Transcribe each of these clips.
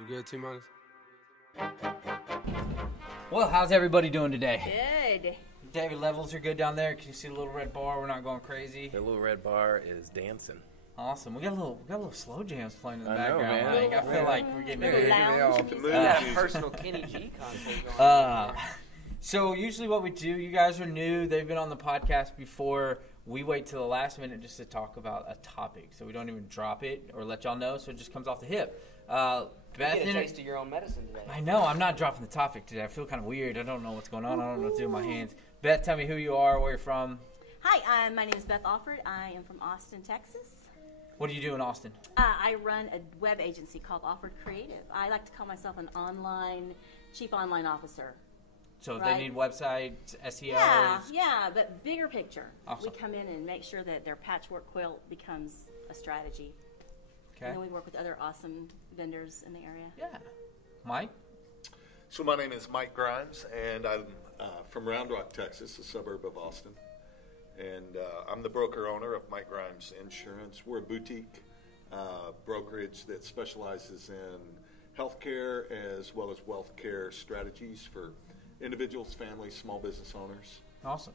You good, T-Minus? Well, how's everybody doing today? Good. David, levels are good down there. Can you see the little red bar? We're not going crazy. The little red bar is dancing. Awesome. We got a little slow jams playing in the I know, background. man. Like, I feel like we're getting Little lounge music. Personal Kenny G concert going on. So usually what we do, you guys are new. They've been on the podcast before. We wait till the last minute just to talk about a topic. So we don't even drop it or let y'all know. So it just comes off the hip. Beth, You get a taste of your own medicine today. I know. I'm not dropping the topic today. I feel kind of weird. I don't know what's going on. I don't know what to do with my hands. Beth, tell me who you are, where you're from. Hi, my name is Beth Alford. I am from Austin, Texas. What do you do in Austin? I run a web agency called Alford Creative. I like to call myself an chief online officer. So if Right. they need websites, SEOs. Yeah, but bigger picture. Awesome. We come in and make sure that their patchwork quilt becomes a strategy. Okay. And then we work with other awesome vendors in the area. Yeah. Mike? So my name is Mike Grimes, and I'm from Round Rock, Texas, a suburb of Austin. And I'm the broker-owner of Mike Grimes Insurance. We're a boutique brokerage that specializes in healthcare as well as wealth care strategies for individuals, families, small business owners. Awesome.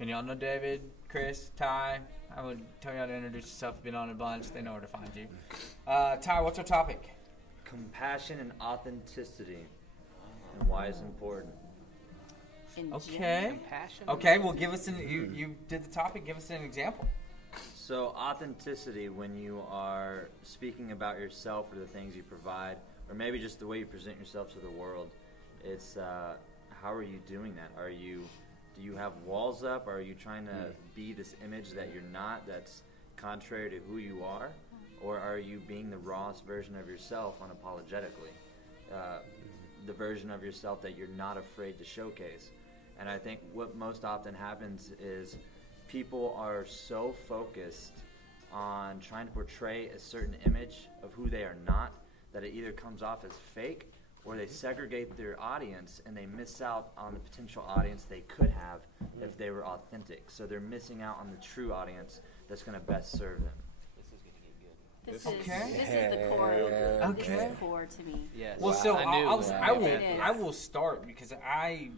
And y'all know David, Chris, Ty. I would tell y'all to introduce yourself. Been on a bunch. They know where to find you. Ty, what's our topic? Compassion and authenticity, and why it's important. In Okay. Compassion. Okay, well, give us you did the topic. Give us an example. So authenticity, when you are speaking about yourself or the things you provide, or maybe just the way you present yourself to the world, it's how are you doing that? Do you have walls up? Are you trying to be this image that you're not, that's contrary to who you are? Or are you being the rawest version of yourself unapologetically? The version of yourself that you're not afraid to showcase. And I think what most often happens is people are so focused on trying to portray a certain image of who they are not that it either comes off as fake or they segregate their audience and they miss out on the potential audience they could have if they were authentic. So they're missing out on the true audience that's going to best serve them. This is going to get good. This Okay. is the core. This is the core to me. Yes. Well, so It I is. will start because I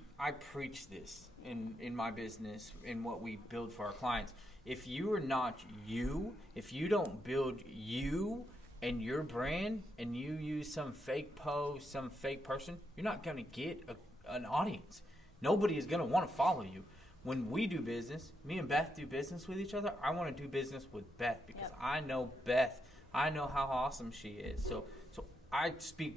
preach this in my business in what we build for our clients. If you are not you, if you don't build you and your brand, and you use some fake post, some fake person, you're not going to get an audience. Nobody is going to want to follow you. When we do business, me and Beth do business with each other, I want to do business with Beth because I know Beth. I know how awesome she is. So I speak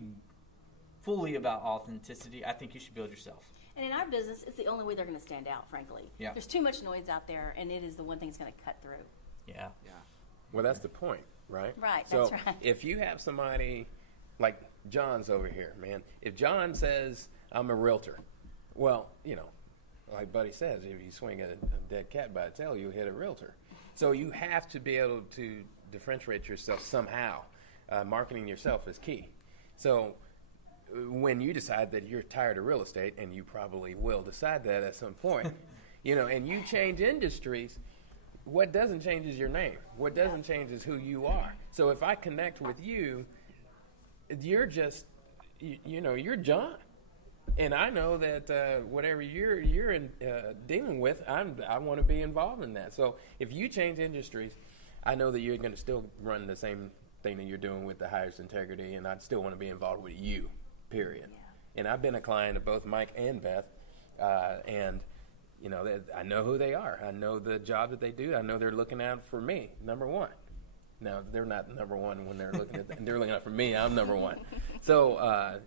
fully about authenticity. I think you should build yourself. And in our business, it's the only way they're going to stand out, frankly. Yeah. There's too much noise out there, and it is the one thing that's going to cut through. Yeah. Well, that's the point, right? Right, So that's right. if you have somebody like John's over here, man, if John says, I'm a realtor, well, like Buddy says, if you swing a dead cat by the tail, you hit a realtor. So you have to be able to differentiate yourself somehow. Marketing yourself is key. So when you decide that you're tired of real estate, and you probably will decide that at some point, and you change industries, what doesn't change is your name. What doesn't change is who you are. So if I connect with you, you're just, you're John. And I know that whatever you're dealing with, I want to be involved in that. So if you change industries, I know that you're going to still run the same thing that you're doing with the highest integrity, and I'd still want to be involved with you, period. Yeah. And I've been a client of both Mike and Beth, and I know who they are. I know the job that they do. I know they're looking out for me, number one. Now, they're not number one when they're looking at they're looking out for me. I'm number one. So,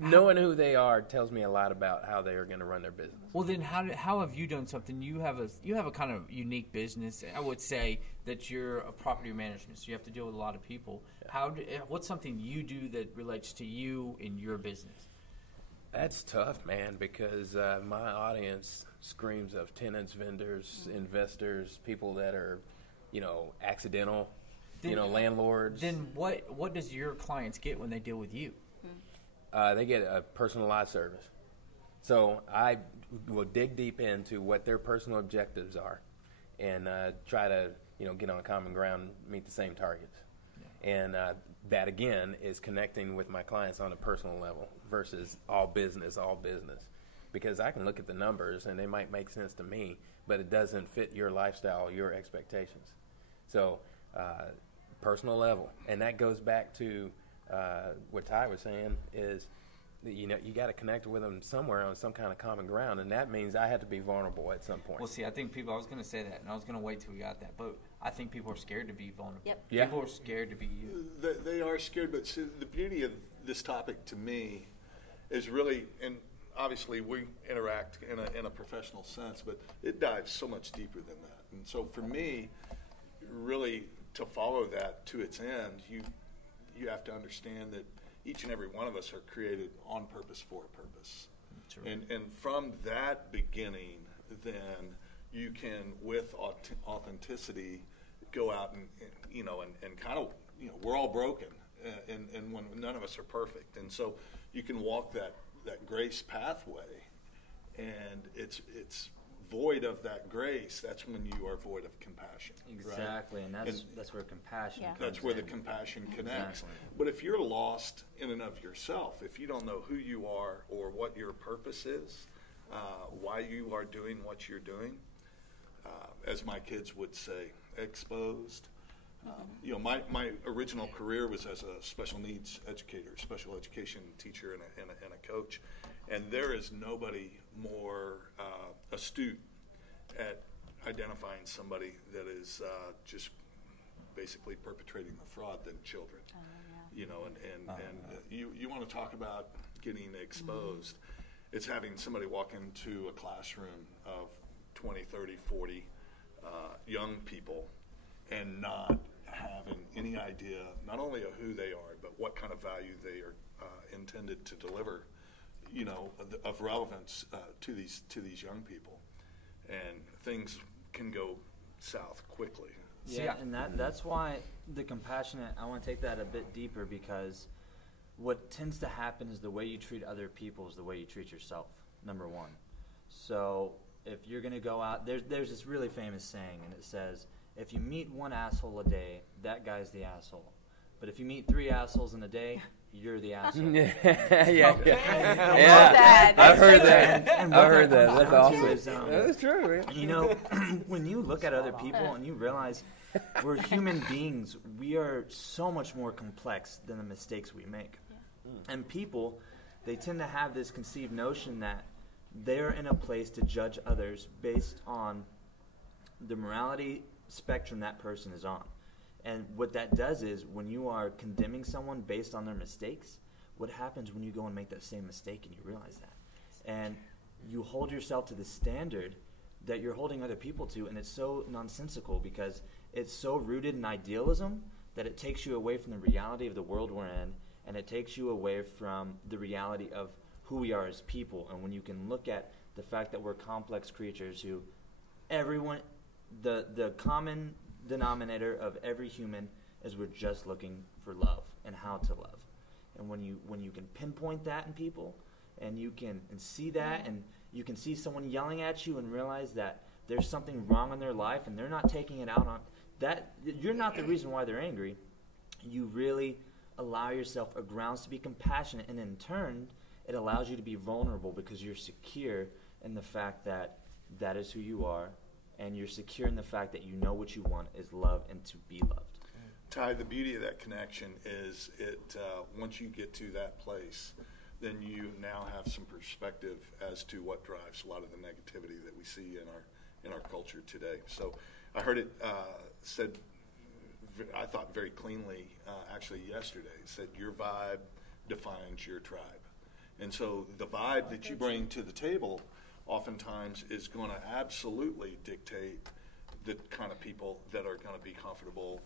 knowing who they are tells me a lot about how they are going to run their business. Well, then how have you done something? You have a kind of unique business. I would say that you're a property management, so you have to deal with a lot of people. Yeah. What's something you do that relates to you in your business? That's tough, man, because my audience screams of tenants, vendors, investors, people that are, accidental, landlords. Then what does your clients get when they deal with you? They get a personalized service. So I will dig deep into what their personal objectives are and try to, get on common ground, meet the same targets. And that, again, is connecting with my clients on a personal level versus all business. Because I can look at the numbers, and they might make sense to me, but it doesn't fit your lifestyle, your expectations. So personal level. And that goes back to what Ty was saying is, you got to connect with them somewhere on some kind of common ground, and that means I have to be vulnerable at some point. Well, see, I think I was going to say that, and I was going to wait till we got that, but I think people are scared to be vulnerable. Yep. Yeah. People are scared to be you. They are scared, but see, the beauty of this topic to me is really, and obviously we interact in a professional sense, but it dives so much deeper than that. And so for me, really to follow that to its end, you have to understand that each and every one of us are created on purpose for a purpose. True. And from that beginning, then you can, with authenticity, go out and kind of, we're all broken, and when none of us are perfect. And so you can walk that grace pathway, and it's void of that grace. That's when you are void of compassion. Exactly, right? and that's where compassion Yeah. comes That's where the in. compassion connects. Exactly. But if you're lost in and of yourself, if you don't know who you are or what your purpose is, why you are doing what you're doing, as my kids would say, exposed. My original career was as a special needs educator, special education teacher, and a coach. And there is nobody more astute at identifying somebody that is just basically perpetrating the fraud than children. You want to talk about getting exposed. It's having somebody walk into a classroom of 20, 30, 40 young people and not having any idea not only of who they are, but what kind of value they are intended to deliver, of relevance to these young people. And things can go south quickly. Yeah, and that's why the compassionate, I want to take that a bit deeper, because what tends to happen is the way you treat other people is the way you treat yourself, number one. So if you're going to go out, there's this really famous saying, and it says, if you meet one asshole a day, that guy's the asshole. But if you meet 3 assholes in a day, you're the asshole. yeah. that. I've heard that. And I've what heard that. comes That's down to awesome. is, That's true, man. when you look at other people and you realize we're human beings, we are so much more complex than the mistakes we make. And people, they tend to have this conceived notion that they're in a place to judge others based on the morality spectrum that person is on. And what that does is, when you are condemning someone based on their mistakes, what happens when you go and make that same mistake and you realize that? And you hold yourself to the standard that you're holding other people to, and it's so nonsensical because it's so rooted in idealism that it takes you away from the reality of the world we're in, and it takes you away from the reality of who we are as people. And when you can look at the fact that we're complex creatures who everyone, the common denominator of every human is we're just looking for love and how to love. And when you can pinpoint that in people, and you can see that, and you can see someone yelling at you and realize that there's something wrong in their life and they're not taking it out on that, you're not the reason why they're angry. You really allow yourself a grounds to be compassionate, and in turn it allows you to be vulnerable because you're secure in the fact that that is who you are, and you're secure in the fact that you know what you want is love and to be loved. Ty, the beauty of that connection is once you get to that place, then you now have some perspective as to what drives a lot of the negativity that we see in our culture today. So I heard it said, I thought very cleanly, actually yesterday. It said, your vibe defines your tribe. And so the vibe that you bring to the table oftentimes is going to absolutely dictate the kind of people that are going to be comfortable,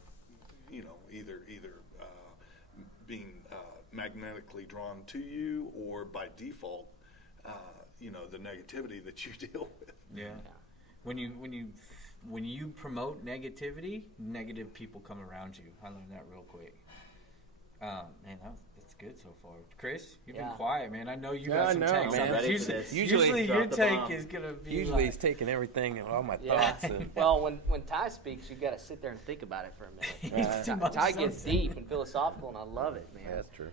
either being magnetically drawn to you, or by default, the negativity that you deal with. Yeah. When you promote negativity, negative people come around you. I learned that real quick. Man, that's good so far. Chris, you've Yeah. been quiet, man. I know you Yeah, got I some know, takes. man. on Ready this. for this. Usually Drop your the take bomb. is gonna be Usually like, he's taking everything and all my Yeah. thoughts. And, Well, when Ty speaks, you got to sit there and think about it for a minute. Right. too much Ty gets something. deep and philosophical, and I love it, man. that's true.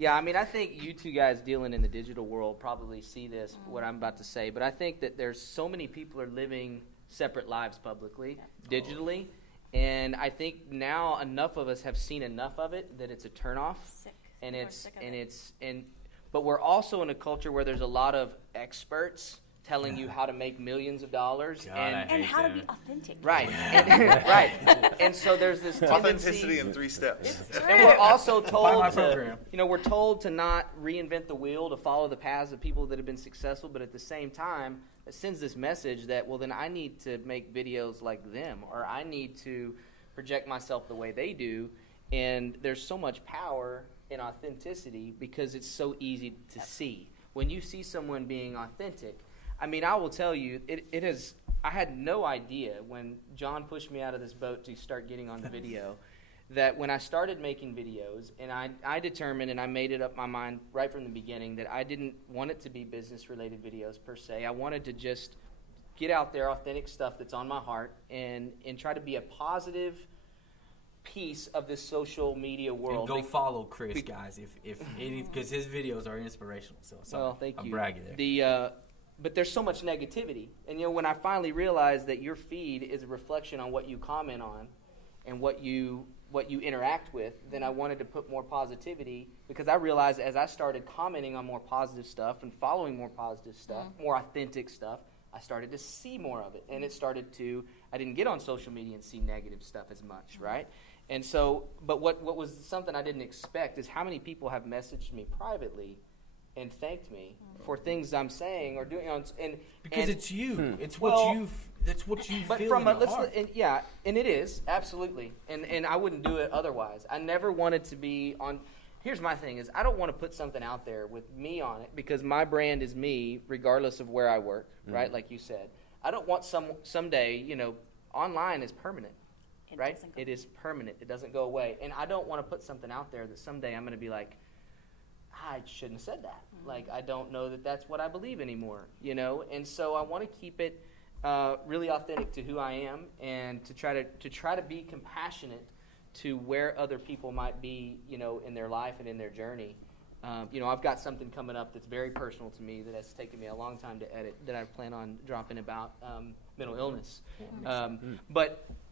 Yeah, I mean, I think you two guys dealing in the digital world probably see this, what I'm about to say, but I think that there's so many people are living separate lives publicly, digitally, and I think now enough of us have seen enough of it that it's a turnoff, Sick. and We're it's sick of and it. it's and but we're also in a culture where there's a lot of experts telling you how to make millions of dollars God, I hate And how to them. be authentic. right, and, right, and so there's this Authenticity tendency. in 3 steps. And we're also Buy told my to, program. we're told to not reinvent the wheel, to follow the paths of people that have been successful, but at the same time, it sends this message that, well, then I need to make videos like them, or I need to project myself the way they do, and there's so much power in authenticity because it's so easy to see. When you see someone being authentic, I mean, I will tell you, it has. I had no idea when John pushed me out of this boat to start getting on the video that when I started making videos, and I determined and I made it up my mind right from the beginning that I didn't want it to be business-related videos per se. I wanted to just get out there authentic stuff that's on my heart and try to be a positive piece of this social media world. And go follow Chris, be- guys, if any, because his videos are inspirational. So Well, thank I'm you. bragging there. But there's so much negativity. And, when I finally realized that your feed is a reflection on what you comment on and what you interact with, then I wanted to put more positivity because I realized as I started commenting on more positive stuff and following more positive stuff, more authentic stuff, I started to see more of it. And it started to, I didn't get on social media and see negative stuff as much, right? And so, but what was something I didn't expect is how many people have messaged me privately and thanked me for things I'm saying or doing. Because it's you. It's Well, what you. That's what you but feel from in a your let's heart. and yeah, and it is absolutely, and I wouldn't do it otherwise. I never wanted to be on. Here's my thing: is I don't want to put something out there with me on it because my brand is me, regardless of where I work. Right, like you said. I don't want someday. Online is permanent. It Right, doesn't go- it is permanent. It doesn't go away, and I don't want to put something out there that someday I'm going to be like, I shouldn't have said that. Like, I don't know that that's what I believe anymore, And so I want to keep it really authentic to who I am, and to try to be compassionate to where other people might be, in their life and in their journey. I've got something coming up that's very personal to me that has taken me a long time to edit that I plan on dropping about mental illness.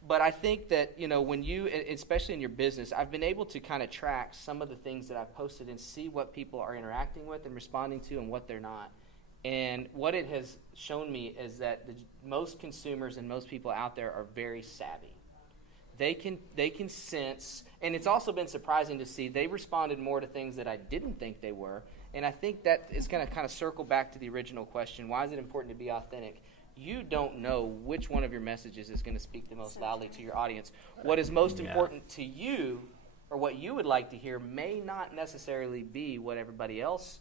But I think that, when you, especially in your business, I've been able to kind of track some of the things that I've posted and see what people are interacting with and responding to and what they're not. And what it has shown me is that most consumers and most people out there are very savvy. They can sense, and it's also been surprising to see they responded more to things that I didn't think they were. And I think that is going to kind of circle back to the original question: why is it important to be authentic? You don't know which one of your messages is going to speak the most loudly to your audience. What is most important to you, or what you would like to hear, may not necessarily be what everybody else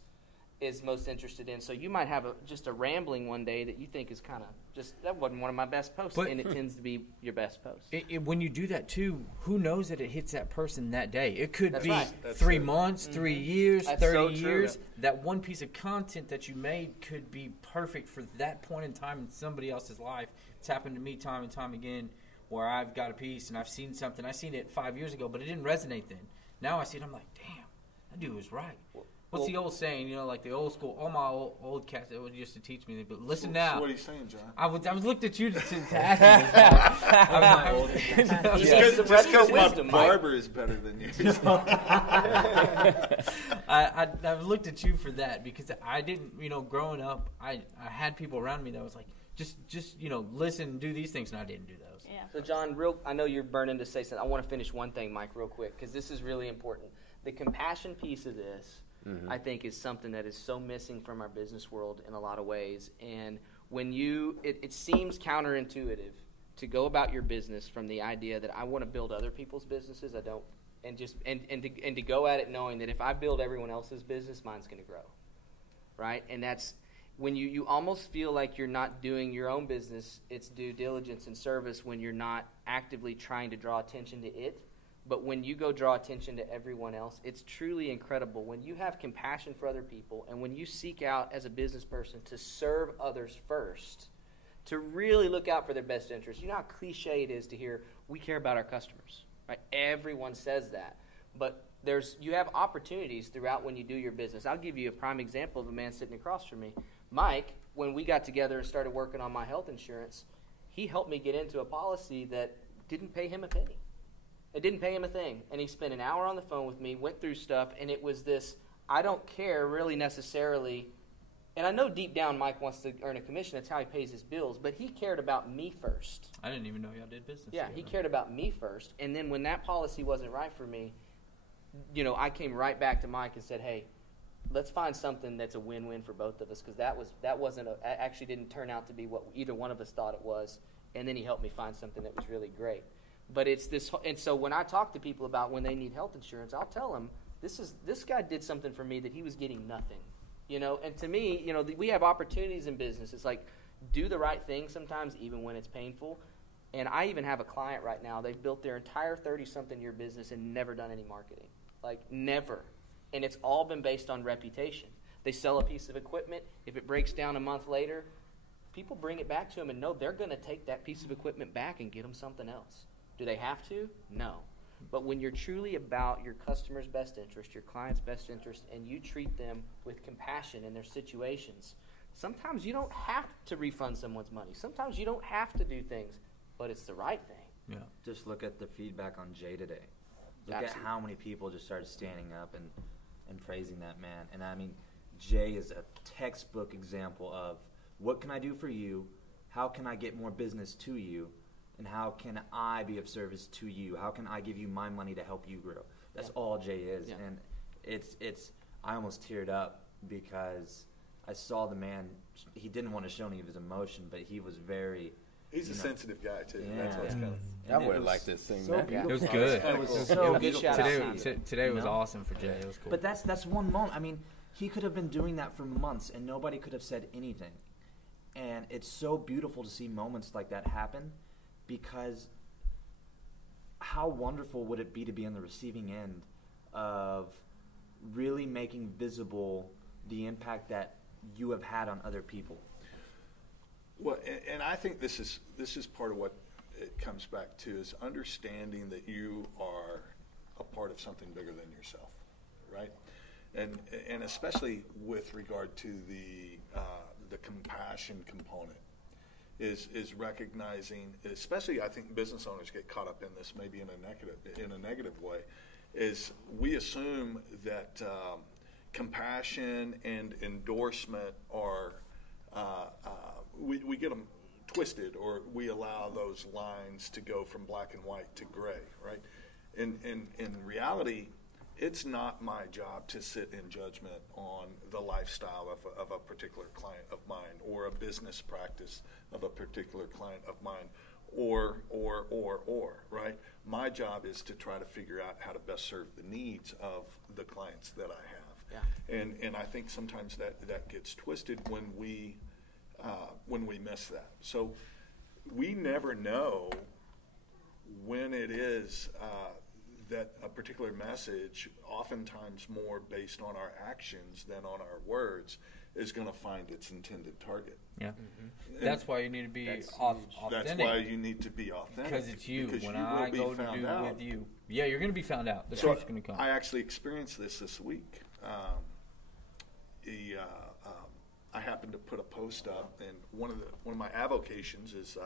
is most interested in. So you might have just a rambling one day that you think is kind of that wasn't one of my best posts, But- and it tends to be your best post. When you do that too, who knows that it hits that person that day? It could That's be right. That's 3 it. months, 3 years, That's 30 so true. years. That one piece of content that you made could be perfect for that point in time in somebody else's life. It's happened to me time and time again where I've got a piece and I've seen something. I seen it 5 years ago, but it didn't resonate then. Now I see it, I'm like, damn, that dude was right. What's the old saying? Like the old school, all my old cats, it was used to teach me. But listen now. So what are you saying, John? I was looked at you to ask you this. I was like, He Just needs some retro because my wisdom, Mike. barber is better than you. I looked at you for that because I didn't, growing up, I had people around me that was like, just listen, do these things, and I didn't do those. Yeah. So, John, I know you're burning to say something. I want to finish one thing, Mike, real quick, because this is really important. The compassion piece of this, I think, is something that is so missing from our business world in a lot of ways. And when it seems counterintuitive to go about your business from the idea that I want to build other people's businesses, I don't, and to go at it knowing that if I build everyone else's business, mine's going to grow, right? And that's when you almost feel like you're not doing your own business its due diligence and service when you're not actively trying to draw attention to it. But when you go draw attention to everyone else, it's truly incredible. When you have compassion for other people and when you seek out as a business person to serve others first, to really look out for their best interests. You know how cliche it is to hear, we care about our customers, right? Everyone says that. But you have opportunities throughout when you do your business. I'll give you a prime example of a man sitting across from me. Mike, when we got together and started working on my health insurance, he helped me get into a policy that didn't pay him a penny. It didn't pay him a thing. And he spent an hour on the phone with me, went through stuff, and it was this, I don't care really necessarily. And I know deep down Mike wants to earn a commission. That's how he pays his bills. But he cared about me first. I didn't even know y'all did business Yeah, together. he cared about me first. And then when that policy wasn't right for me, I came right back to Mike and said, hey, let's find something that's a win-win for both of us, because that wasn't actually didn't turn out to be what either one of us thought it was. And then he helped me find something that was really great. But it's this, and so when I talk to people about when they need health insurance, I'll tell them, this guy did something for me that he was getting nothing. And to me, we have opportunities in business. It's like, do the right thing sometimes, even when it's painful. And I even have a client right now. They've built their entire 30-something-year business and never done any marketing. Like, never. And it's all been based on reputation. They sell a piece of equipment. If it breaks down a month later, people bring it back to them and know they're going to take that piece of equipment back and get them something else. Do they have to? No. But when you're truly about your customer's best interest, your client's best interest, and you treat them with compassion in their situations, sometimes you don't have to refund someone's money. Sometimes you don't have to do things, but it's the right thing. Yeah. Just look at the feedback on Jay today. Look Absolutely. at how many people just started standing up and praising that man. And I mean, Jay is a textbook example of what can I do for you? How can I get more business to you? And how can I be of service to you? How can I give you my money to help you grow? That's all Jay is. Yeah. And it's I almost teared up because I saw the man. He didn't want to show any of his emotion, but he was very. He's a sensitive guy too. Yeah. That's what's kind of. I would have liked this thing. so man. beautiful. It was good. It was so good beautiful. shout out. Today was No. awesome for Jay. It was cool. But that's one moment. I mean, he could have been doing that for months, and nobody could have said anything. And it's so beautiful to see moments like that happen, because how wonderful would it be to be on the receiving end of really making visible the impact that you have had on other people? Well, and I think this is part of what it comes back to, is understanding that you are a part of something bigger than yourself, right? And especially with regard to the compassion component, is recognizing, especially I think business owners get caught up in this maybe in a negative way, is we assume that compassion and endorsement are we get them twisted, or we allow those lines to go from black and white to gray, right? In reality, it's not my job to sit in judgment on the lifestyle of a particular client of mine, or a business practice of a particular client of mine, or, right? My job is to try to figure out how to best serve the needs of the clients that I have. Yeah. And I think sometimes that gets twisted when we miss that. So we never know when it is that a particular message, oftentimes more based on our actions than on our words, is going to find its intended target. yeah. And That's why you need to be That's authentic. that's why you need to be authentic. Because it's you. Because When you I will be go to found do out. with you, yeah, you're going to be found out. The So truth's going to come. I actually experienced this week. I happened to put a post up, and one of my avocations is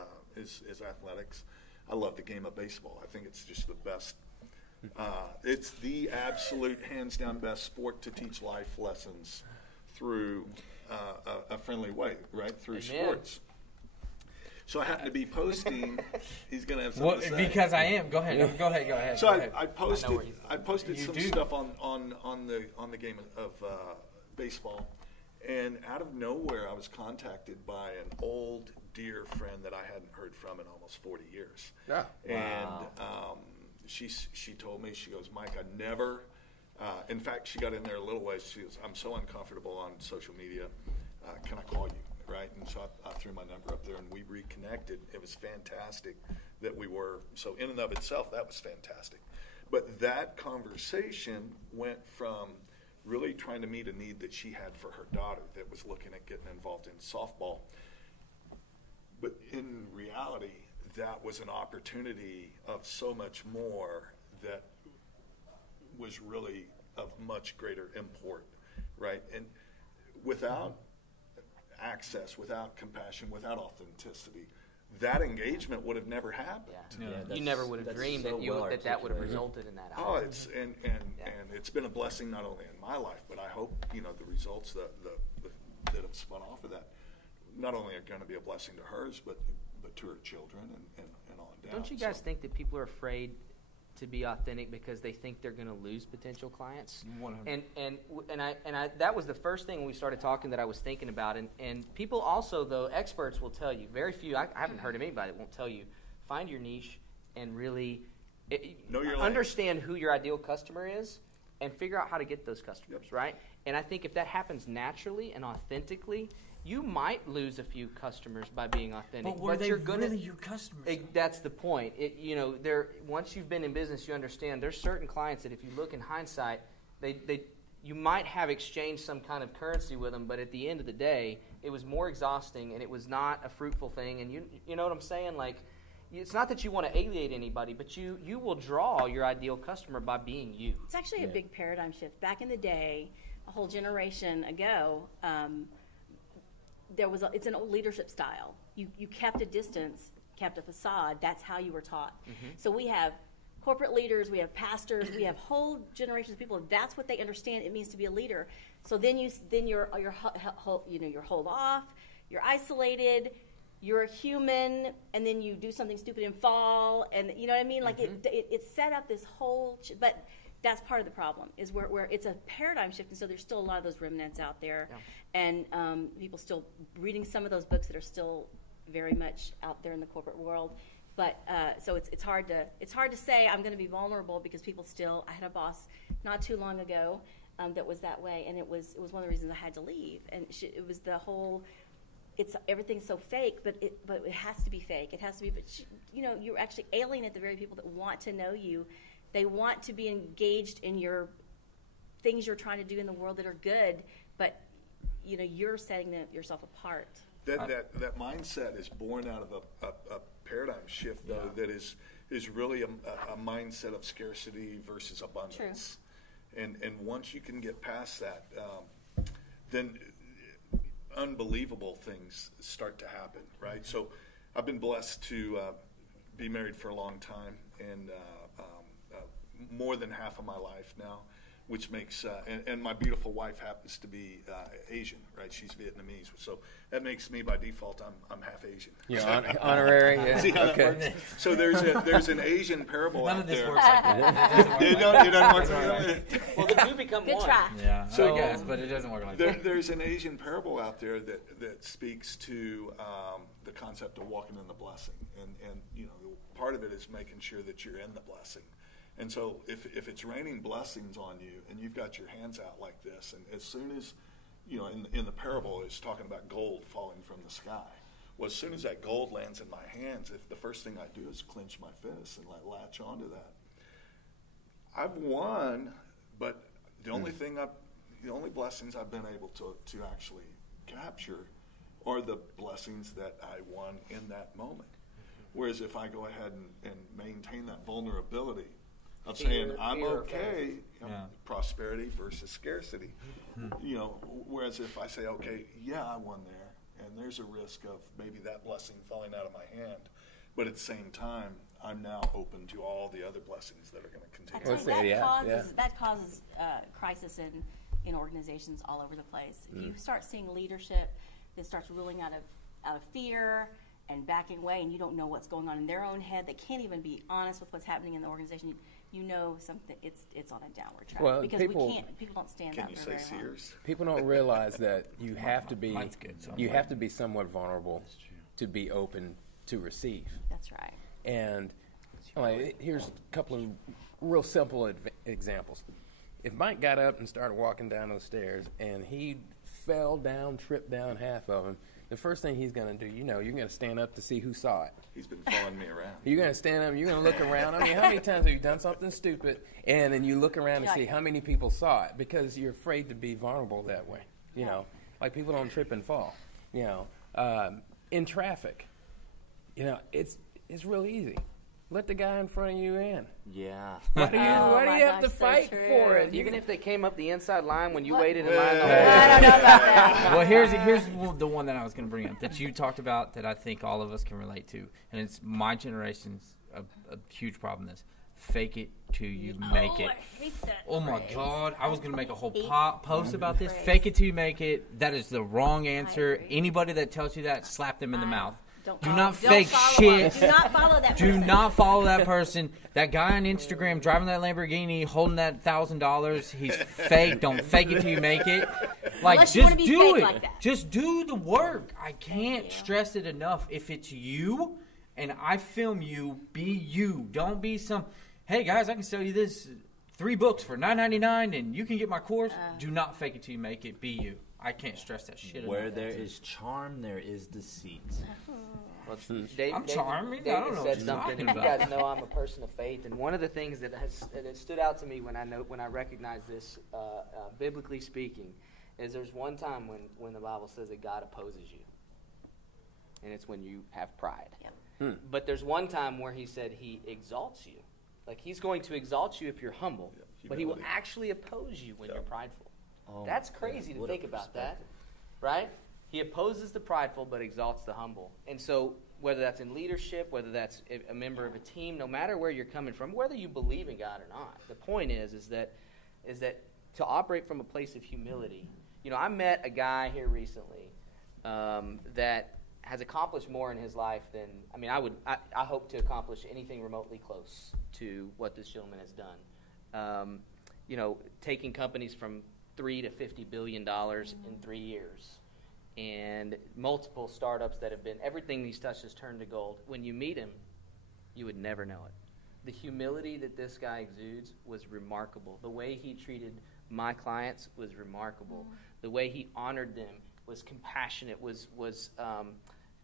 athletics. I love the game of baseball. I think it's just the best. It's the absolute hands down best sport to teach life lessons through a friendly way, right? Through Amen. sports. So I happen to be posting. He's going to have something Well, to say. because I am. Go ahead. Go ahead. So go ahead. I posted where he's going. I posted You some do. stuff on the game of baseball, and out of nowhere I was contacted by an old dear friend that I hadn't heard from in almost 40 years. Ah, And she told me, she goes, Mike, I never. In fact, she got in there a little ways. She goes, I'm so uncomfortable on social media. Can I call you? Right, and so I threw my number up there, and we reconnected. It was fantastic that we were. So in and of itself, that was fantastic. But that conversation went from really trying to meet a need that she had for her daughter that was looking at getting involved in softball. But in reality, that was an opportunity of so much more that was really of much greater import, right? And without access, without compassion, without authenticity, that engagement would have never happened. You never would have dreamed that that would have resulted in that. Oh, it's and it's been a blessing not only in my life, but I hope the results that have spun off of that not only are going to be a blessing to hers, but to her children and on down. Don't you guys think that people are afraid to be authentic because they think they're going to lose potential clients? 100. And I that was the first thing when we started talking that I was thinking about. And people also, though, experts will tell you, very few, I haven't heard of anybody that won't tell you, find your niche and really know your understand who your ideal customer is and figure out how to get those customers, right? And I think if that happens naturally and authentically, you might lose a few customers by being authentic, but you're gonna, really your customers? That's the point. Once you've been in business, you understand there's certain clients that if you look in hindsight, you might have exchanged some kind of currency with them, but at the end of the day, it was more exhausting and it was not a fruitful thing. And you know what I'm saying? Like, it's not that you want to alienate anybody, but you will draw your ideal customer by being you. It's actually a big paradigm shift. Back in the day, a whole generation ago, it's an old leadership style. You kept a distance, kept a facade. That's how you were taught. Mm-hmm. So we have corporate leaders, we have pastors, we have whole generations of people. That's what they understand it means to be a leader. So then you're hold off, you're isolated, you're a human, and then you do something stupid and fall, and you know what I mean? Like it set up this whole. But that's part of the problem is where it's a paradigm shift, and so there's still a lot of those remnants out there, and people still reading some of those books that are still very much out there in the corporate world. But so it's hard to say I'm going to be vulnerable because people still. I had a boss not too long ago that was that way, and it was one of the reasons I had to leave. And it was the whole. Everything's so fake, but it has to be fake. It has to be. But you're actually alienating the very people that want to know you. They want to be engaged in your things you're trying to do in the world that are good, but you're setting yourself apart. That mindset is born out of a paradigm shift, though, that is really a mindset of scarcity versus abundance. True. And once you can get past that, then unbelievable things start to happen, right? So I've been blessed to be married for a long time, and more than half of my life now, which makes and my beautiful wife happens to be Asian, right? She's Vietnamese, so that makes me by default I'm half Asian. Yeah, honorary. Yeah. See how that works? So there's an Asian parable None out of this there. works like that. It doesn't work like that. Well, the two become Good one. try. Yeah, So- I guess, but it doesn't work like that. There's an Asian parable out there that speaks to the concept of walking in the blessing, and part of it is making sure that you're in the blessing. And so if it's raining blessings on you and you've got your hands out like this, and as soon as, in the parable it's talking about gold falling from the sky. Well, as soon as that gold lands in my hands, if the first thing I do is clench my fists and latch onto that, I've won, but the only blessings I've been able to actually capture are the blessings that I won in that moment. Whereas if I go ahead and maintain that vulnerability of saying I'm okay, prosperity versus scarcity. Whereas if I say, okay, I won there, and there's a risk of maybe that blessing falling out of my hand, but at the same time, I'm now open to all the other blessings that are going to continue. That causes crisis in organizations all over the place. If you start seeing leadership that starts ruling out of fear and backing away, and you don't know what's going on in their own head, they can't even be honest with what's happening in the organization. Something it's on a downward track because people don't stand Can up you for say very long. Sears? People don't realize that you have to be somewhat vulnerable to be open to receive. That's right. And here's a couple of real simple examples. If Mike got up and started walking down those stairs and he fell down, tripped down half of them, the first thing he's going to do, you're going to stand up to see who saw it. He's been following me around. You're going to stand up, you're going to look around. I mean, how many times have you done something stupid, and then you look around and see how many people saw it, because you're afraid to be vulnerable that way, like people don't trip and fall, in traffic, it's real easy. Let the guy in front of you in. Yeah. Why do you have to gosh, so fight true. for it? Even if they came up the inside line when you waited in line. I don't know about that. Well, here's the one that I was going to bring up that you talked about that I think all of us can relate to, and it's my generation's a huge problem. Is fake it till you make it. I hate that Oh my phrase. God! I was going to make a whole post about this. Phrase. Fake it till you make it. That is the wrong answer. agree. Anybody that tells you that, slap them in the mouth. Do not don't fake follow shit. Do not follow that Do person. not follow that person. That guy on Instagram driving that Lamborghini, holding that $1,000. He's fake. Don't fake it till you make it. Like, Unless you just wanna be do fake it. like that. Just do the work. I can't stress it enough. If it's you, and I film you, be you. Don't be some. Hey guys, I can sell you this 3 books for $9.99, and you can get my course. Do not fake it till you make it. Be you. I can't stress that shit enough. Where there is charm, there is deceit. Well, I'm charming. I David don't know what said you're something. talking You about. guys know I'm a person of faith, and one of the things that stood out to me when I recognize this, biblically speaking, is there's one time when the Bible says that God opposes you, and it's when you have pride. Yep. But there's one time where He said He exalts you, like He's going to exalt you if you're humble, but He will humility. actually oppose you when you're prideful. Oh, That's crazy to what a think about that, perspective. right? He opposes the prideful but exalts the humble. And so whether that's in leadership, whether that's a member of a team, no matter where you're coming from, whether you believe in God or not, the point is that to operate from a place of humility. I met a guy here recently that has accomplished more in his life than, I hope to accomplish anything remotely close to what this gentleman has done. Taking companies from $3 to $50 billion in 3 years, and multiple startups that have been, everything he's touched has turned to gold. When you meet him, you would never know it. The humility that this guy exudes was remarkable. The way he treated my clients was remarkable. The way he honored them was compassionate, was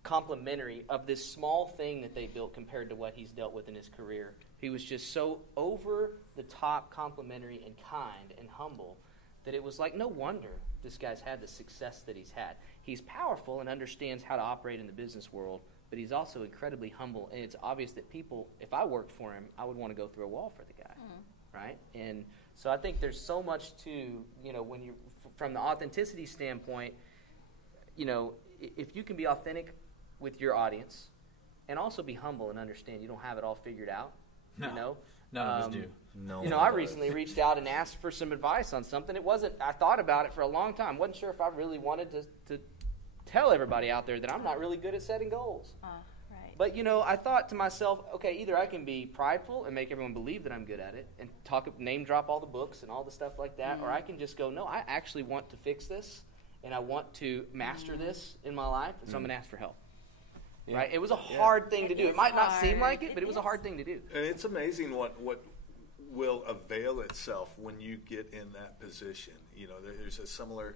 complimentary of this small thing that they built compared to what he's dealt with in his career. He was just so over the top complimentary and kind and humble that it was like, no wonder this guy's had the success that he's had. He's powerful and understands how to operate in the business world, but he's also incredibly humble. And it's obvious that people, if I worked for him, I would want to go through a wall for the guy, right? And so I think there's so much to, when you, from the authenticity standpoint, if you can be authentic with your audience and also be humble and understand you don't have it all figured out, None of us do. No. I recently reached out and asked for some advice on something. I thought about it for a long time. Wasn't sure if I really wanted to tell everybody out there that I'm not really good at setting goals. Right. But, I thought to myself, okay, either I can be prideful and make everyone believe that I'm good at it and name drop all the books and all the stuff like that, or I can just go, no, I actually want to fix this and I want to master this in my life, so I'm going to ask for help. Yeah. Right? It was a hard thing to do. is It might not seem hard. like it, but it was a It hard is. thing to do. And it's amazing what will avail itself when you get in that position. There's a similar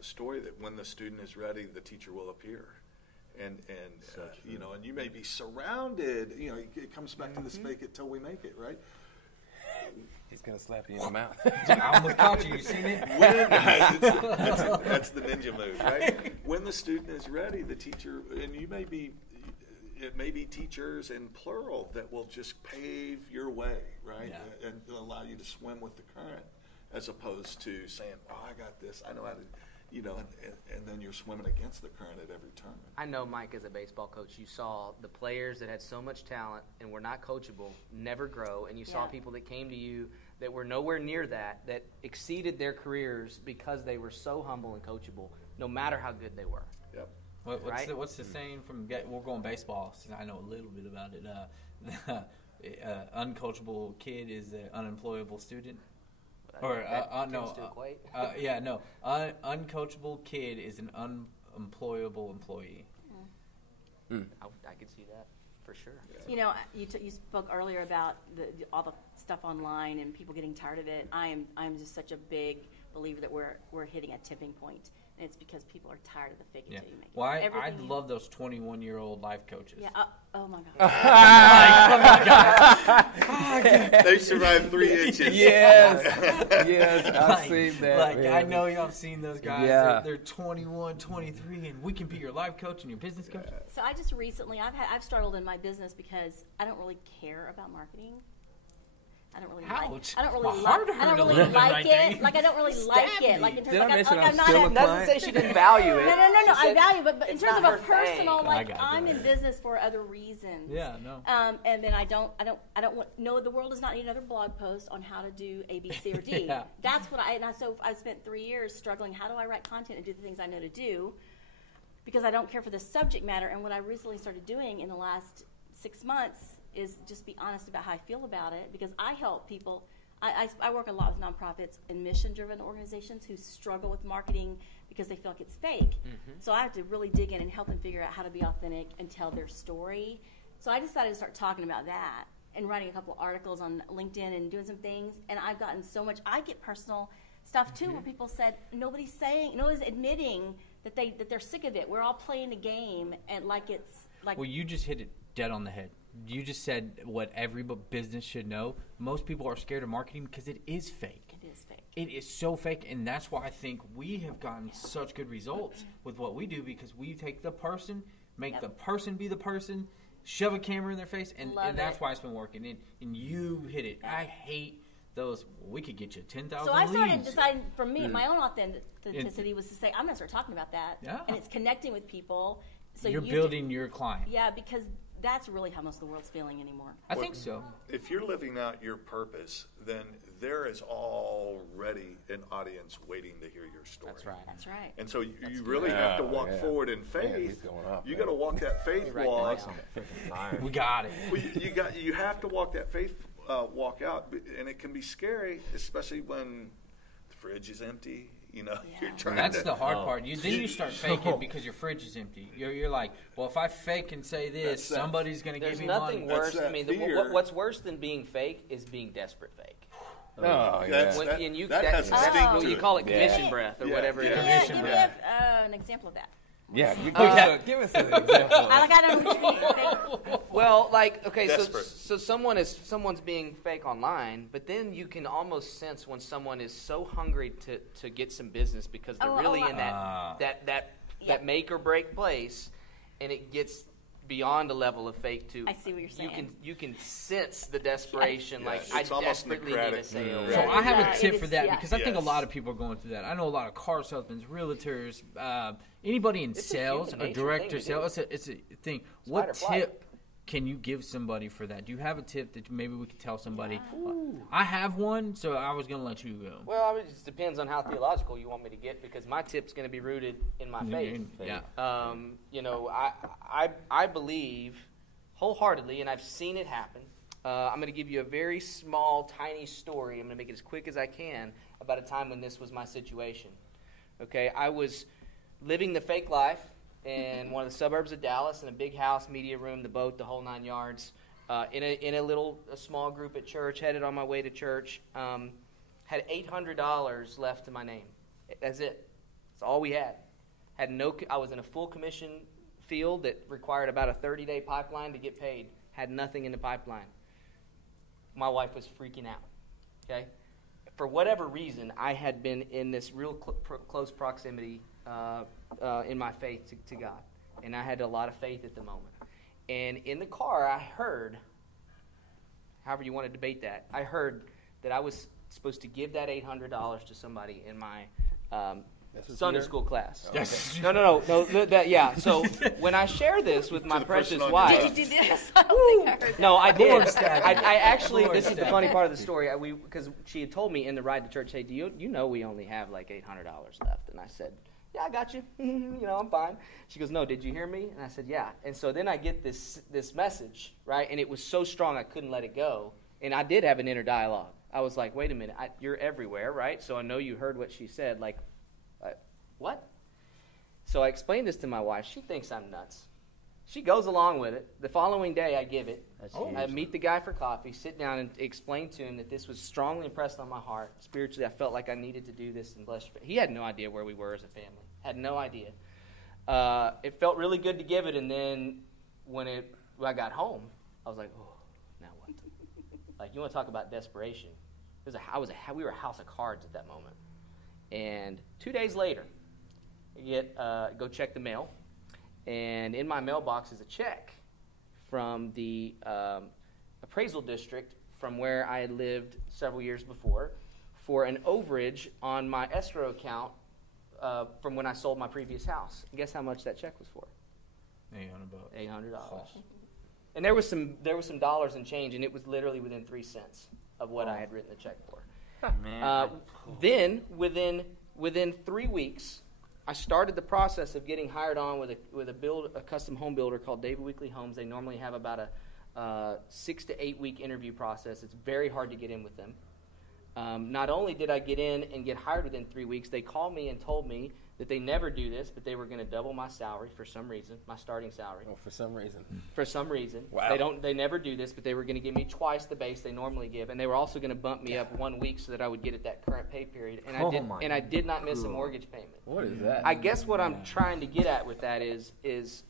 story that when the student is ready, the teacher will appear. And and you may be surrounded. It comes back to this fake it till we make it, right? He's going to slap you in the mouth. I almost caught you. You seen it? That's the ninja move, right? When the student is ready, the teacher, and it may be teachers in plural that will just pave your way, right? Yeah. And allow you to swim with the current, as opposed to saying, "Oh, I got this. I know how to," and then you're swimming against the current at every turn. I know, Mike, as a baseball coach, you saw the players that had so much talent and were not coachable never grow, and you saw Yeah. people that came to you that were nowhere near that exceeded their careers because they were so humble and coachable, no matter how good they were. Yep. What's the saying from? We're going baseball. So I know a little bit about it. Uncoachable kid is an unemployable student. Or That tends no, to equate. uncoachable kid is an unemployable employee. I could see that for sure. You spoke earlier about all the stuff online and people getting tired of it. I'm just such a big believer that we're hitting a tipping point. and it's because people are tired of the fake it Yeah. till you make it. Well, I Everything you- love those 21-year-old life coaches. Yeah. Oh my God. They survived 3 inches. Yes, yes, I've seen that. Like, man. I know y'all have seen those guys. Yeah. They're 21, 23, and we can be your life coach and your business coach. So I just recently, I've struggled in my business because I don't really care about marketing. I don't really Ouch. like. I don't My really heart like. I don't hurt a really little bit like right it. there. Like I don't really like it. Like in terms Did I of mention I'm not still a having- Doesn't say she didn't value it. No. She I said value, but in it's terms of not a her personal, thing. like I got I'm it. in business for other reasons. Yeah, no. And then I don't want. No, the world does not need another blog post on how to do A, B, C, or D. Yeah. That's what so I've spent 3 years struggling. How do I write content and do the things I know to do? Because I don't care for the subject matter. And what I recently started doing in the last 6 months is just be honest about how I feel about it. Because I help people. I work a lot with nonprofits and mission-driven organizations who struggle with marketing because they feel like it's fake. So I have to really dig in and help them figure out how to be authentic and tell their story. So I decided to start talking about that and writing a couple articles on LinkedIn and doing some things. And I've gotten so much. I get personal stuff too, where people said nobody's admitting that they're sick of it. We're all playing a game and like it's like. Well, you just hit it dead on the head. You just said what every business should know. Most people are scared of marketing because it is fake. It is fake. It is so fake, and that's why I think we have gotten such good results with what we do, because we take the person, make the person be the person, shove a camera in their face, and that's why it's been working. And you hit it. I hate those. We could get you 10,000 So I started leads. deciding for me, my own authenticity was to say, I'm going to start talking about that. Yeah. And it's connecting with people. So You're building your client. Yeah, because that's really how most of the world's feeling anymore. I think so. If you're living out your purpose, then there is already an audience waiting to hear your story. That's right. That's right. And so you really have to walk forward in Man, faith. he's going off, You man. got to walk that faith Right walk. now. We got it. Well, you have to walk that faith walk out, and it can be scary, especially when the fridge is empty. You know, you're trying That's to. the hard part. Then you start faking because your fridge is empty. You're like, well, if I fake and say this, That's that- somebody's going to give There's me nothing money. worse. That's I that mean, fear. what's worse than being fake is being desperate fake. Oh, That's- yeah. When, that- and you, that has a sting well, to you it. call it Yeah. commission breath or Yeah, whatever yeah. it is. Give me breath. an example of that. Yeah, give us an example. I don't know what you mean. Well, like, okay, Desperate. so someone's being fake online, but then you can almost sense when someone is so hungry to get some business because they're really in that make or break place, and it gets beyond a level of fake to. I see what you're saying. You can sense the desperation. Yes. Like Yes. I It's almost desperately need a Socratic. sale. So I have a It tip is, for that yeah. because I think a Yes. lot of people are going through that. I know a lot of car salesmen, realtors, anybody in It's a sales, human a nature director thing to sales. It's a thing. Fight What or flight. tip can you give somebody for that? Do you have a tip that maybe we could tell somebody? I have one, so I was going to let you go. Well, I mean, it just depends on how theological you want me to get because my tip's going to be rooted in my faith. Yeah. You know, I believe wholeheartedly, and I've seen it happen. I'm going to give you a very small, tiny story. I'm going to make it as quick as I can about a time when this was my situation. Okay, I was living the fake life in one of the suburbs of Dallas in a big house, media room, the boat, the whole 9 yards. In a small group at church, headed on my way to church. Had $800 left to my name. That's it. That's all we had. I was in a full commission field that required about a 30-day pipeline to get paid. Had nothing in the pipeline. My wife was freaking out. Okay, for whatever reason, I had been in this real close proximity in my faith to God, and I had a lot of faith at the moment. And in the car, I heard, however you want to debate that, I heard that I was supposed to give that $800 to somebody in my Sunday school class. Yes. No. Yeah. So when I share this with my the person precious on your wife, left. Did you do this? I don't think I heard that. no, I did. Lord stabbed you. I actually, Lord this is the stabbed funny you. part of the story. Because she had told me in the ride to church, hey, do you know we only have like $800 left? And I said, yeah, I got you. I'm fine. She goes, no, did you hear me? And I said, yeah. And so then I get this message, right? And it was so strong I couldn't let it go. And I did have an inner dialogue. I was like, wait a minute, you're everywhere, right? So I know you heard what she said. Like, what? So I explained this to my wife. She thinks I'm nuts. She goes along with it. The following day, I give it. I meet the guy for coffee, sit down, and explain to him that this was strongly impressed on my heart. Spiritually, I felt like I needed to do this and bless. He had no idea where we were as a family. Had no idea. It felt really good to give it, and then when I got home, I was like, oh, now what? Like, you want to talk about desperation? We were a house of cards at that moment. And 2 days later, I go check the mail, and in my mailbox is a check from the appraisal district from where I had lived several years before for an overage on my escrow account from when I sold my previous house. And guess how much that check was for? $800. And there was some dollars and change, and it was literally within 3 cents of what I had written the check for. Man. Then within 3 weeks, I started the process of getting hired on with a custom home builder called David Weekley Homes. They normally have about a 6 to 8 week interview process. It's very hard to get in with them. Not only did I get in and get hired within 3 weeks, they called me and told me that they never do this, but they were going to double my salary for some reason, my starting salary. Oh, for some reason. For some reason. Wow. They never do this, but they were going to give me twice the base they normally give, and they were also going to bump me up 1 week so that I would get at that current pay period. And I did not miss a mortgage payment. What is that? I guess what I'm trying to get at with that is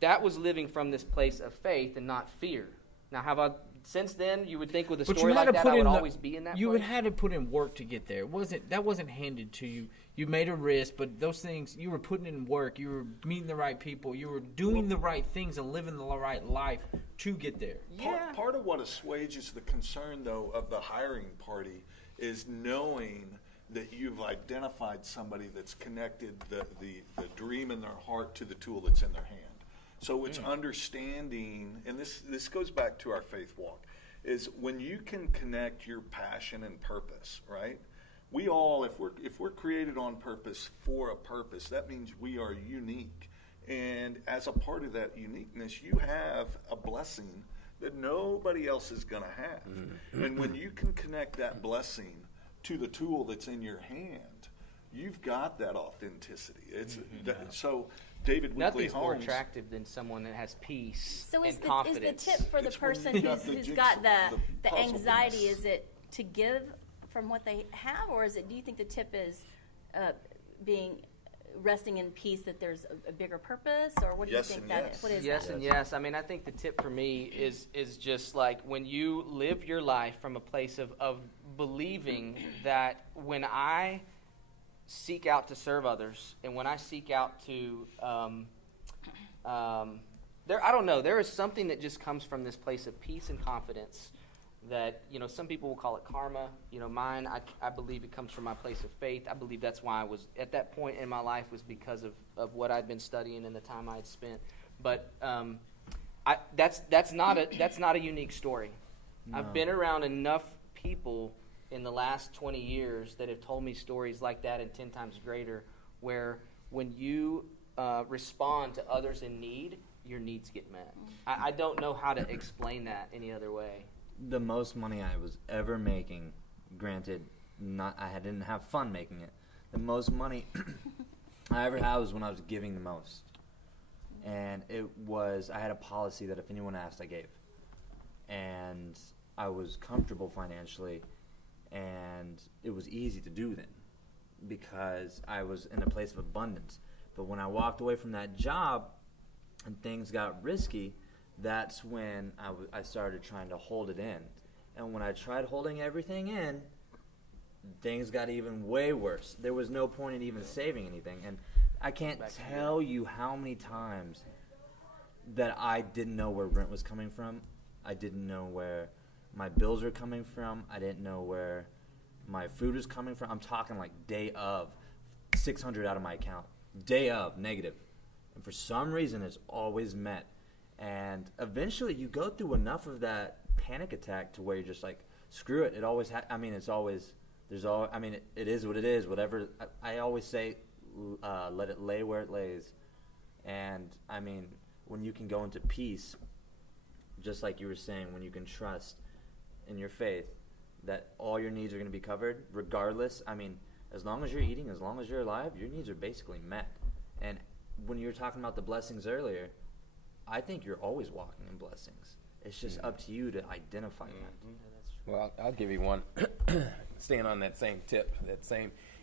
that was living from this place of faith and not fear. Now, have I since then? You would think with a story like that, I would always be in that You place. had to put in work to get there. That wasn't handed to you. You made a risk, but those things, you were putting in work. You were meeting the right people. You were doing the right things and living the right life to get there. Part of what assuages the concern, though, of the hiring party is knowing that you've identified somebody that's connected the dream in their heart to the tool that's in their hand. So it's understanding, and this goes back to our faith walk, is when you can connect your passion and purpose, right? We all, if we're created on purpose for a purpose, that means we are unique. And as a part of that uniqueness, you have a blessing that nobody else is going to have. Mm-hmm. And when you can connect that blessing to the tool that's in your hand, you've got that authenticity. It's so David Weekley Nothing's Homes, more attractive than someone that has peace So is and the confidence. tip for the It's when person you've got who's the got the puzzle anxiety, piece. is it to give from what they have, or do you think the tip is resting in peace, that there's a bigger purpose, or what do Yes you think and that yes. is? What is Yes that? and yes. I mean, I think the tip for me is just like when you live your life from a place of believing that when I seek out to serve others and when I seek out to I don't know, there is something that just comes from this place of peace and confidence that, some people will call it karma. Mine, I believe it comes from my place of faith. I believe that's why I was at that point in my life, was because of what I'd been studying and the time I had spent. But that's not a unique story. No. I've been around enough people in the last 20 years that have told me stories like that and 10 times greater, where when you respond to others in need, your needs get met. I don't know how to explain that any other way. The most money I was ever making, granted, I didn't have fun making it. The most money I ever had was when I was giving the most. And I had a policy that if anyone asked, I gave. And I was comfortable financially, and it was easy to do then because I was in a place of abundance. But when I walked away from that job and things got risky, that's when I started trying to hold it in. And when I tried holding everything in, things got even way worse. There was no point in even saving anything. And I can't tell you how many times that I didn't know where rent was coming from. I didn't know where my bills are coming from. I didn't know where my food is coming from. I'm talking like day of, $600 out of my account. Day of, negative. And for some reason, it's always met. And eventually you go through enough of that panic attack to where you're just like, screw it. It always it is what it is, whatever. I always say, let it lay where it lays. And I mean, when you can go into peace, just like you were saying, when you can trust in your faith that all your needs are going to be covered, regardless. I mean, as long as you're eating, as long as you're alive, your needs are basically met. And when you were talking about the blessings earlier, I think you're always walking in blessings. It's just up to you to identify that. Well, I'll give you one. Staying on that same tip,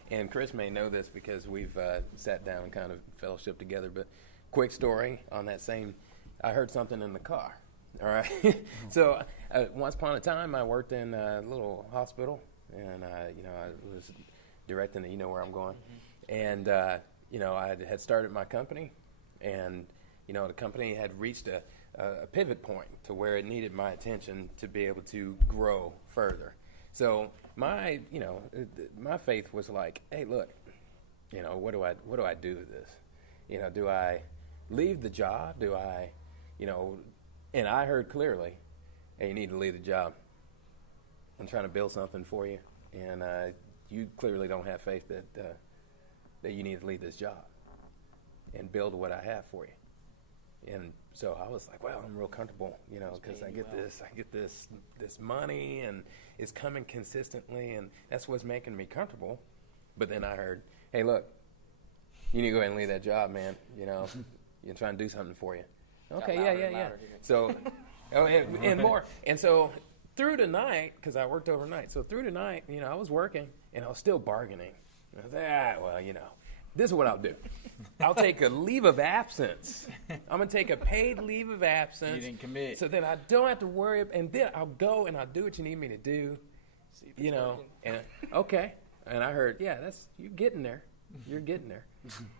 And Chris may know this because we've sat down and kind of fellowship together. But quick story on that same, I heard something in the car. All right. So once upon a time, I worked in a little hospital, and I was directing it. You know where I'm going. And I had started my company, and the company had reached a pivot point to where it needed my attention to be able to grow further. So my faith was like, hey, look, what do I do with this? Do I leave the job? Do I, and I heard clearly, hey, you need to leave the job. I'm trying to build something for you, and you clearly don't have faith that you need to leave this job and build what I have for you. And so I was like, well, I'm real comfortable, because I get this money, and it's coming consistently, and that's what's making me comfortable. But then I heard, hey, look, you need to go ahead and leave that job, man. You're trying to do something for you. Okay, yeah. So, and more. And so through the night, because I worked overnight, so through the night, I was working, and I was still bargaining. And I was this is what I'll do. I'll take a leave of absence. I'm going to take a paid leave of absence. You didn't commit. So then I don't have to worry. And then I'll go and I'll do what you need me to do. And okay. And I heard, you're getting there. You're getting there.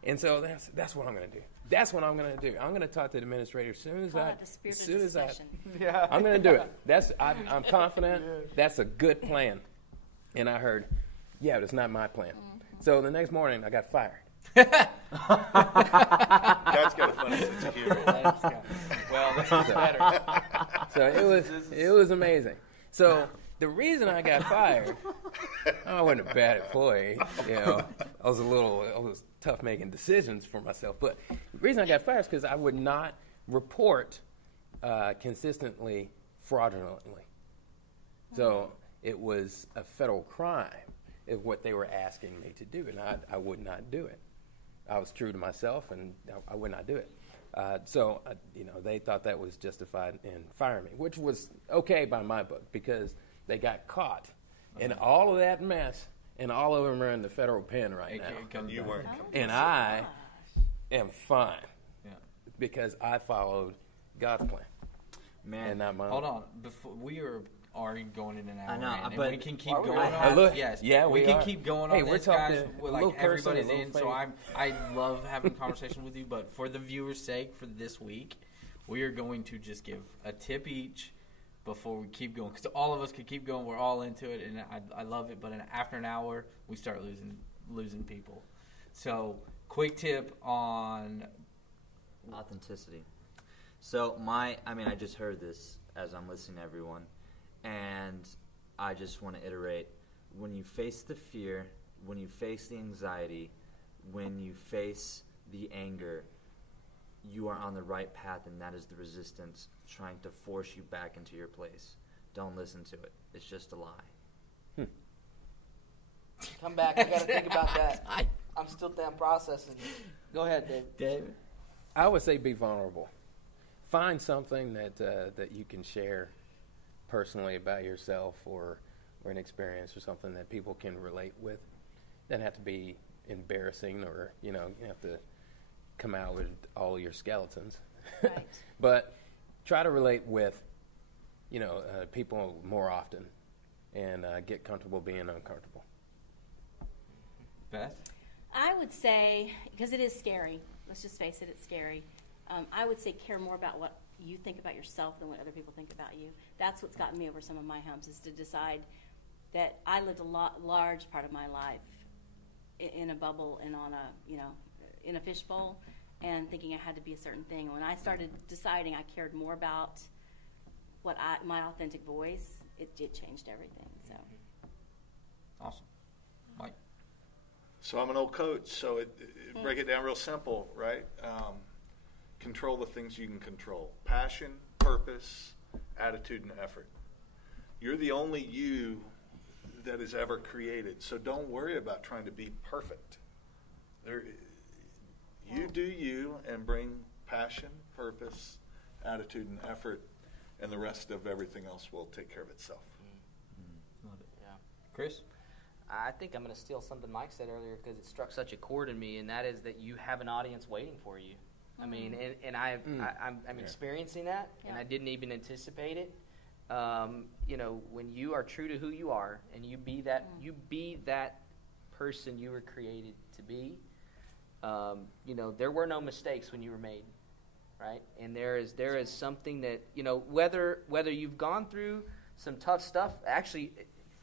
And so that's what I'm going to do. That's what I'm going to do. I'm going to talk to the administrator as soon as I'm going to do it. I'm confident. That's a good plan. And I heard, but it's not my plan. So the next morning I got fired. Dad's got a funny sense of humor. Well, this is better. So it was amazing. So the reason I got fired, I wasn't a bad employee. I was tough making decisions for myself. But the reason I got fired is because I would not report consistently fraudulently. So it was a federal crime is what they were asking me to do, and I would not do it. I was true to myself, and I would not do it. So they thought that was justified in firing me, which was okay by my book because they got caught in all of that mess, and all of them are in the federal pen right now. And you weren't. And I am fine because I followed God's plan. Man, and not mine. Hold on. Before we are already going in an hour. I know, and but we can keep going have- on. Yes, we can are. keep going Hey, on we're this, guys. talking We're a like little cursing, everybody's a little in, so I love having a conversation with you. But for the viewers' sake, for this week, we are going to just give a tip each before we keep going, because all of us could keep going. We're all into it, and I love it. But after an hour, we start losing people. So, quick tip on authenticity. So I just heard this as I'm listening to everyone, and I just want to iterate, when you face the fear, when you face the anxiety, when you face the anger, you are on the right path, and that is the resistance trying to force you back into your place. Don't listen to it. It's just a lie. Come back. I got to think about that. I'm still damn processing. Go ahead, Dave. David. I would say be vulnerable. Find something that you can share personally about yourself or an experience or something that people can relate with. It doesn't have to be embarrassing or, you have to come out with all your skeletons. Right. But try to relate with, people more often and get comfortable being uncomfortable. Beth? I would say, because it is scary, let's just face it, it's scary. I would say care more about what you think about yourself than what other people think about you. That's what's gotten me over some of my humps, is to decide that I lived a large part of my life in a bubble and in a fishbowl, and thinking I had to be a certain thing. When I started deciding I cared more about my authentic voice, it changed everything. So. Awesome. Mike? So I'm an old coach, so break it down real simple, right? Control the things you can control. Passion, purpose, attitude, and effort. You're the only you that is ever created, so don't worry about trying to be perfect. You do you and bring passion, purpose, attitude, and effort, and the rest of everything else will take care of itself. Love it. Yeah. Chris? I think I'm going to steal something Mike said earlier because it struck such a chord in me, and that is that you have an audience waiting for you. I mean, and I'm experiencing that, and I didn't even anticipate it. You know, when you are true to who you are, and you be that person you were created to be. You know, there were no mistakes when you were made, right? And there is something that, you know, whether you've gone through some tough stuff, actually,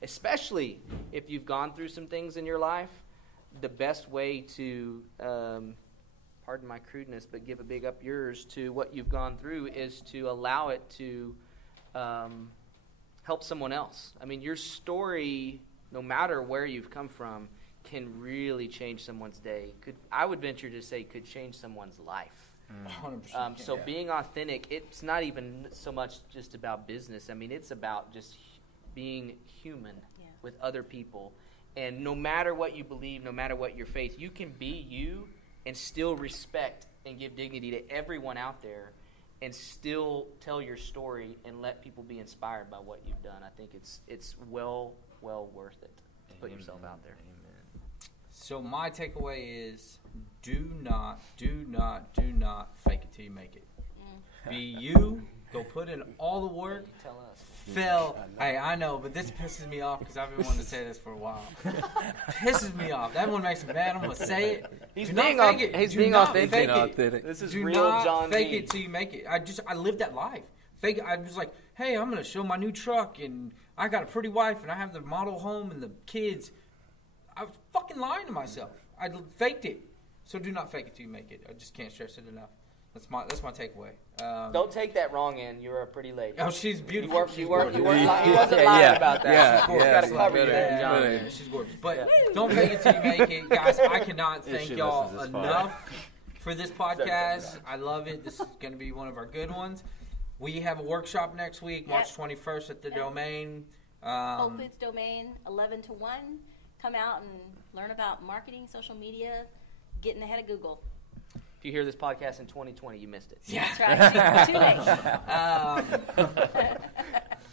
especially if you've gone through some things in your life, the best way to, pardon my crudeness, but give a big up yours to what you've gone through is to allow it to help someone else. I mean, your story, no matter where you've come from, can really change someone's day. I would venture to say could change someone's life. 100%. So being authentic, it's not even so much just about business. I mean, it's about just being human with other people. And no matter what you believe, no matter what your faith, you can be you and still respect and give dignity to everyone out there and still tell your story and let people be inspired by what you've done. I think it's well worth it to put yourself out there. So my takeaway is do not fake it till you make it. Be you. Go put in all the work. Tell us. Phil, hey, I know, but this pisses me off because I've been wanting to say this for a while. Pisses me off. That one makes me mad. I'm going to say it. He's Do being not fake it. He's Do being not authentic. fake it. Authentic. This is Do real not John fake B. it till you make it. I lived that life. Fake it. I was like, hey, I'm going to show my new truck, and I got a pretty wife, and I have the model home and the kids. I was fucking lying to myself. I faked it. So do not fake it till you make it. I just can't stress it enough. That's my takeaway. Don't take that wrong, Ann. You're a pretty lady. Oh, she's beautiful. He wasn't lying about that. He's got to cover you, Yeah, John. yeah, she's gorgeous. But don't fake it till you make it. Guys, I cannot thank she y'all listens this far. enough for this podcast. I love it. This is going to be one of our good ones. We have a workshop next week, March 21st at the Domain. Whole Foods Domain, 11 to 1. Come out and learn about marketing, social media, getting ahead of Google. If you hear this podcast in 2020, you missed it. Yeah. That's right. Too late.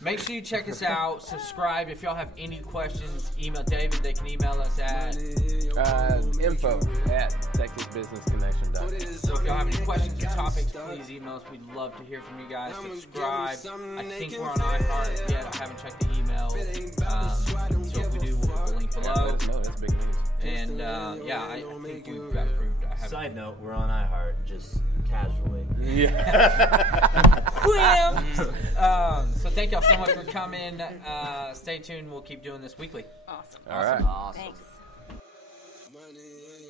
Make sure you check us out. Subscribe. If y'all have any questions, email David. They can email us at info@texasbusinessconnection.com. So if y'all have any questions or topics, please email us. We'd love to hear from you guys. Subscribe. I think we're on iHeart yet. I haven't checked the email. So if we do, we'll put the link below. No, that's big news. And I think we've got approved. Side note, we're on iHeart, just casually. So thank y'all so much for coming. Stay tuned. We'll keep doing this weekly. Awesome. All right. Awesome. Thanks. Money